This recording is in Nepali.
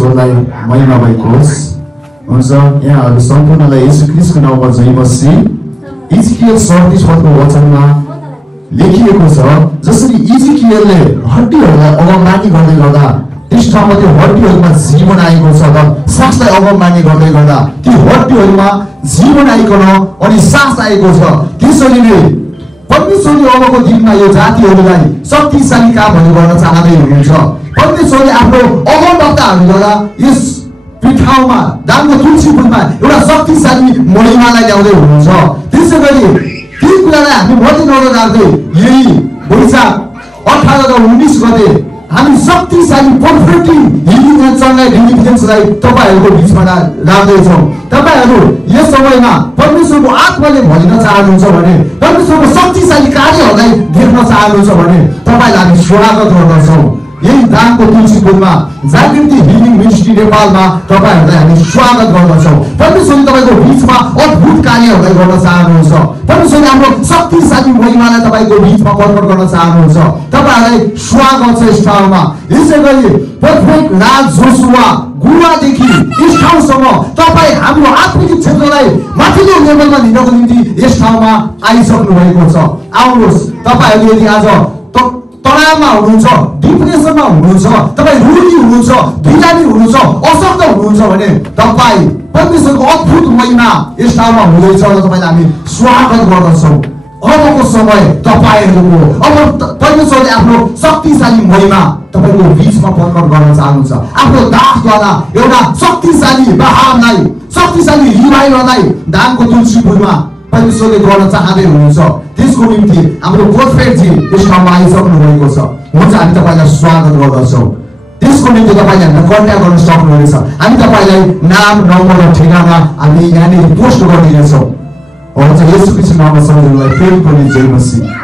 परमेश्वरलाई महिमा भएको होस्। हुन्छ, यहाँहरू सम्पूर्णलाई येशू ख्रीष्टको नाममा जय मसीह। इजकियल 37 पदको वचनमा लेखिएको छ, जसरी इजकियलले हड्डीहरूलाई अगमबानी गर्दै गर्दा त्यस ठाउँमा त्यो हड्डीहरूमा जीवन आएको छ र सासलाई अगमबानी गर्दै गर्दा ती हड्डीहरूमा जीवन आइकन अनि सास आएको छ। त्यसरी नै परमेश्वरले अबको दिनमा यो जातिहरूलाई शक्तिशाली कामहरू गर्न चाहँदै हुनुहुन्छ। परमेश्वरले आफ्नो अगमवक्ताहरूद्वारा यस ठाउँमा दाङको तुलसी फुलमा एउटा शक्तिशाली महिमालाई ल्याउँदै हुनुहुन्छ। त्यसै गरी ती कुरालाई हामी मध्य नजर राख्दै यही वैशाख 18 र 19 गते हामी शक्तिशाली पर्फेक्टली हिलिङ एन्ड सनलाइट डिलिभरेन्सलाई तपाईहरूको बिचमा राख्दैछौँ। तपाईहरू यस समयमा परमेश्वरको आत्माले भरिन चाहनुहुन्छ भने, परमेश्वरको शक्तिशाली कार्यहरूलाई देख्न चाहनुहुन्छ भने तपाईँलाई हामी स्वागत गर्दछौँ। यही दाङको तुलसीपुरमा जागृति हिलिङ मिनिस्ट्री नेपालमा तपाईहरूलाई हामी स्वागत गर्दछौँ। परमेश्वरले तपाईँको बिचमा अद्भुत कार्यहरूलाई गर्न चाहनुहुन्छ। परमेश्वरले हाम्रो शक्तिशाली महिमालाई तपाईँको बिचमा प्रकट गर्न चाहनुहुन्छ। तपाईँहरूलाई स्वागत छ यस ठाउँमा। यसै गरी पर्फेक्ट राज जोसुवा गुवादेखि यस ठाउँसम्म तपाईँ हाम्रो आत्मिक क्षेत्रलाई माथिल्लो लेभलमा लिनको निम्ति यस ठाउँमा आइसक्नु भएको छ। आउनुहोस्, तपाईँहरूले यदि आज तनावमा हुनुहुन्छ, डिप्रेसनमा हुनुहुन्छ, तपाईँ रोगी हुनुहुन्छ, बिरामी हुनुहुन्छ, अशक्त हुनुहुन्छ भने तपाईँ परमेश्वरको अद्भुत महिमा यस ठाउँमा हुँदैछ र तपाईँलाई हामी स्वागत गर्दछौँ। अबको समय तपाईँहरूको, अब परमेश्वरले आफ्नो शक्तिशाली महिमा तपाईँको बिचमा प्रकट गर्न चाहनुहुन्छ। आफ्नो दासद्वारा एउटा शक्तिशाली बहावलाई, शक्तिशाली रिभाइभललाई दाङको तुलसीपुरमा परमेश्वरले गर्न चाहँदै हुनुहुन्छ। त्यसको निम्ति हाम्रो प्रोफेटजी यस ठाउँमा आइसक्नु भएको छ। हुन्छ, हामी तपाईँलाई स्वागत गर्दछौँ। त्यसको निम्ति तपाईँले हामीलाई कन्ट्याक्ट गर्न सक्नुहुनेछ। हामी तपाईँलाई नाम, नम्बर र ठेगाना हामी यहाँनिर पोस्ट गरिदिनेछौँ। हुन्छ, येशू ख्रीष्टको नाममा सबैजनालाई फेरि पनि जय मसीह।